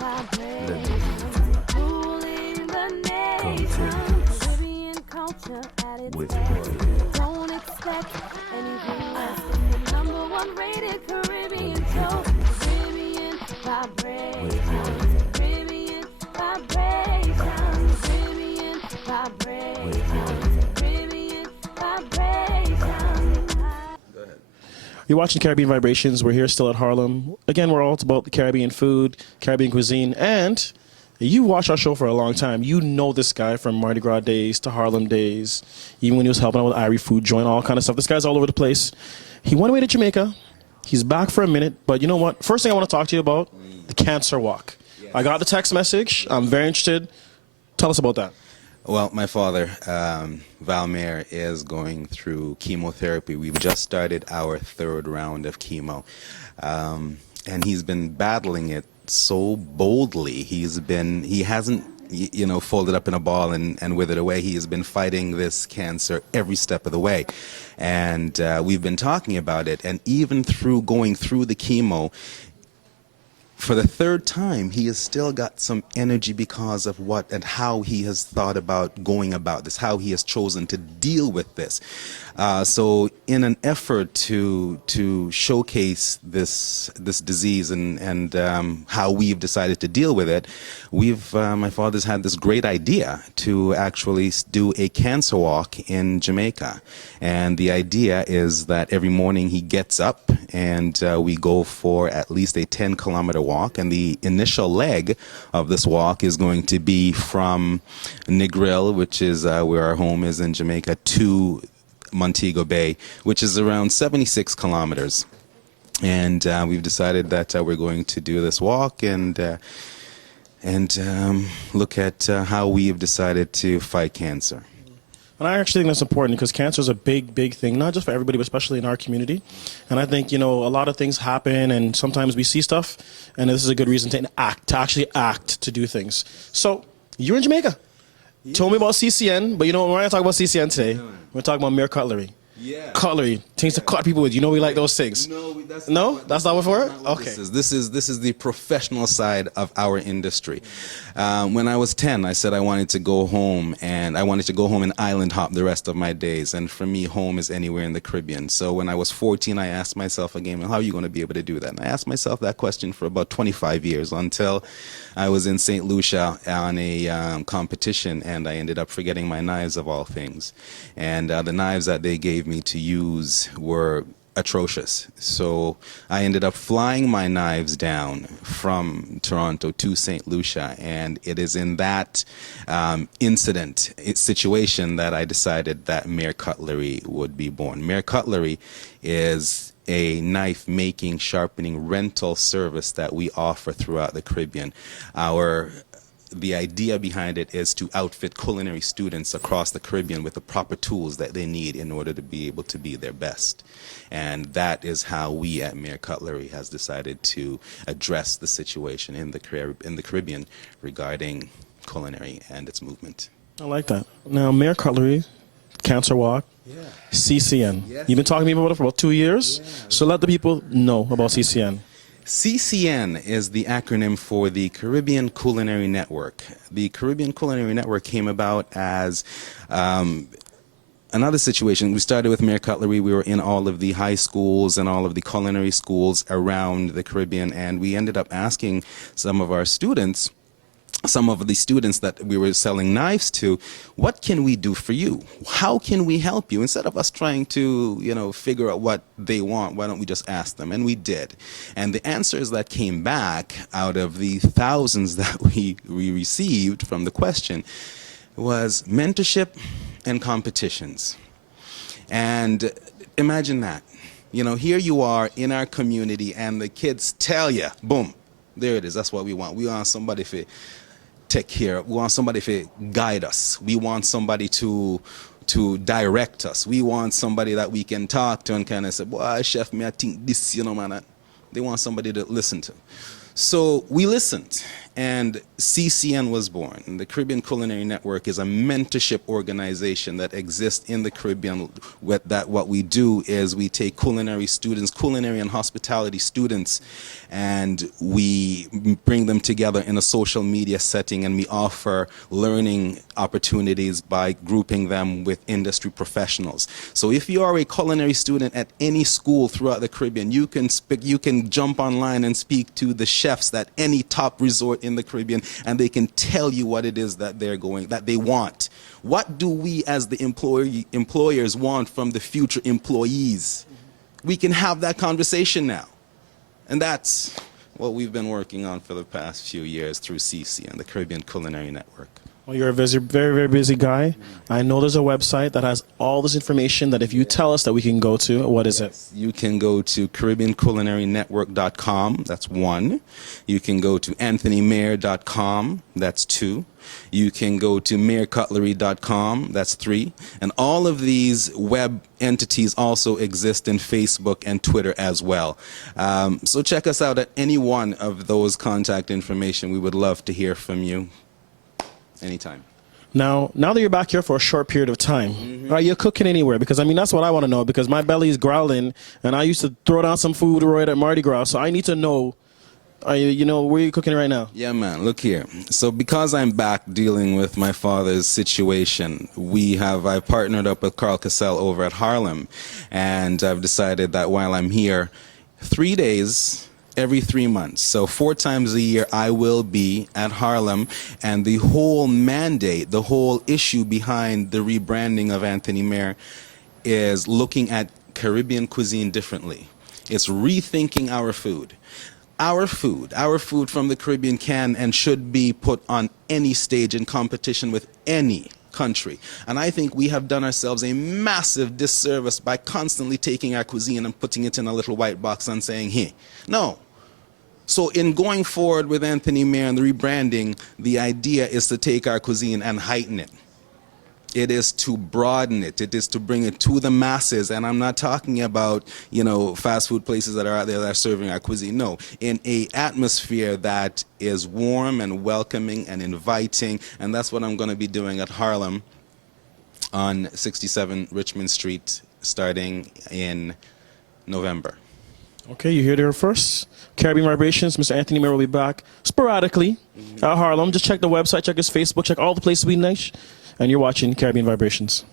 Let the come take with what? Don't expect anything less than the #1 rated Caribbean show. Caribbean vibration. Caribbean vibration. Caribbean vibration. Caribbean vibration. Go ahead. You're watching Caribbean Vibrations. We're here still at Harlem. Again, we're all about the Caribbean food, Caribbean cuisine, and you watch our show for a long time. You know this guy from Mardi Gras days to Harlem days, even when he was helping out with Irie Food Joint, all kind of stuff. This guy's all over the place. He went away to Jamaica. He's back for a minute, but you know what? First thing I want to talk to you about, the cancer walk. Yes. I got the text message. I'm very interested. Tell us about that. Well, my father, Mair, is going through chemotherapy. We've just started our 3rd round of chemo, and he's been battling it so boldly. He hasn't, folded up in a ball and withered away. He has been fighting this cancer every step of the way, and we've been talking about it. And even through going through the chemo, for the 3rd time, he has still got some energy because of what and how he has thought about going about this, how he has chosen to deal with this. So in an effort to showcase this disease and how we've decided to deal with it, my father's had this great idea to actually do a cancer walk in Jamaica. And the idea is that every morning he gets up and we go for at least a 10-kilometer walk. And the initial leg of this walk is going to be from Negril, which is where our home is in Jamaica, to Montego Bay, which is around 76 kilometers. And we've decided that we're going to do this walk and look at how we have decided to fight cancer. And I actually think that's important because cancer is a big, big thing, not just for everybody, but especially in our community. And I think, a lot of things happen and sometimes we see stuff, and this is a good reason to actually act, to do things. So, you're in Jamaica. Yeah. Told me about CCN, but we're not going to talk about CCN today. No. We're talking about Mair Cutlery. Yeah. Cutlery, things to cut people with. We like those things. No, that's not what for it? Okay. This is the professional side of our industry. When I was 10, I said I wanted to go home, and I wanted to go home and island hop the rest of my days. And for me, home is anywhere in the Caribbean. So when I was 14, I asked myself again, how are you going to be able to do that? And I asked myself that question for about 25 years until I was in St. Lucia on a competition, and I ended up forgetting my knives of all things. And the knives that they gave me to use were atrocious. So I ended up flying my knives down from Toronto to St. Lucia, and it is in that situation that I decided that Mair Cutlery would be born. Mair Cutlery is a knife making, sharpening, rental service that we offer throughout the Caribbean. The idea behind it is to outfit culinary students across the Caribbean with the proper tools that they need in order to be able to be their best. And that is how we at Mair Cutlery has decided to address the situation in the Caribbean regarding culinary and its movement. I like that. Now, Mair Cutlery, Cancer Walk, CCN. Yes. You've been talking to me about it for about 2 years, so let the people know about CCN. CCN is the acronym for the Caribbean Culinary Network. The Caribbean Culinary Network came about as another situation. We started with Mair Cutlery. We were in all of the high schools and all of the culinary schools around the Caribbean, and we ended up asking some of the students that we were selling knives to, what can we do for you? How can we help you? Instead of us trying to, figure out what they want, why don't we just ask them? And we did. And the answers that came back out of the thousands that we received from the question was mentorship and competitions. And imagine that. Here you are in our community and the kids tell you, boom, there it is. That's what we want. We want somebody to take care. We want somebody to guide us. We want somebody to direct us. We want somebody that we can talk to and kind of say, boy, chef, me, I think this, man. They want somebody to listen to. So we listened, and CCN was born. The Caribbean Culinary Network is a mentorship organization that exists in the Caribbean. What we do is we take culinary students, culinary and hospitality students, and we bring them together in a social media setting, and we offer learning opportunities by grouping them with industry professionals. So if you are a culinary student at any school throughout the Caribbean, you can jump online and speak to the chefs at any top resort in the Caribbean, and they can tell you what it is that they want. What do we as the employers want from the future employees? We can have that conversation now. And that's what we've been working on for the past few years through CC and the Caribbean Culinary Network. Well, you're a very, very busy guy. I know there's a website that has all this information that if you tell us that we can go to, what is it? You can go to CaribbeanCulinary-Network.com, that's 1. You can go to AnthonyMair.com, that's 2. You can go to MairCutlery.com, that's 3. And all of these web entities also exist in Facebook and Twitter as well. So check us out at any one of those contact information. We would love to hear from you anytime. Now that you're back here for a short period of time, are you cooking anywhere? Because, I mean, that's what I want to know, because my belly is growling, and I used to throw down some food right at Mardi Gras, so I need to know, where are you cooking right now? Yeah, man, look here. So because I'm back dealing with my father's situation, I've partnered up with Carl Cassell over at Harlem, and I've decided that while I'm here, 3 days every 3 months. So 4 times a year I will be at Harlem, and the whole mandate, the whole issue behind the rebranding of Anthony Mair is looking at Caribbean cuisine differently. It's rethinking our food. Our food from the Caribbean can and should be put on any stage in competition with any country. And I think we have done ourselves a massive disservice by constantly taking our cuisine and putting it in a little white box and saying, hey, no. So in going forward with Anthony Mair and the rebranding, the idea is to take our cuisine and heighten it. It is to broaden it. It is to bring it to the masses. And I'm not talking about, fast food places that are out there that are serving our cuisine. No, in an atmosphere that is warm and welcoming and inviting. And that's what I'm going to be doing at Harlem on 67 Richmond Street starting in November. Okay, you heard it here first. Caribbean Vibrations, Mr. Anthony Mair will be back sporadically at Harlem. Just check the website, check his Facebook, check all the places we niche. And you're watching Caribbean Vibrations.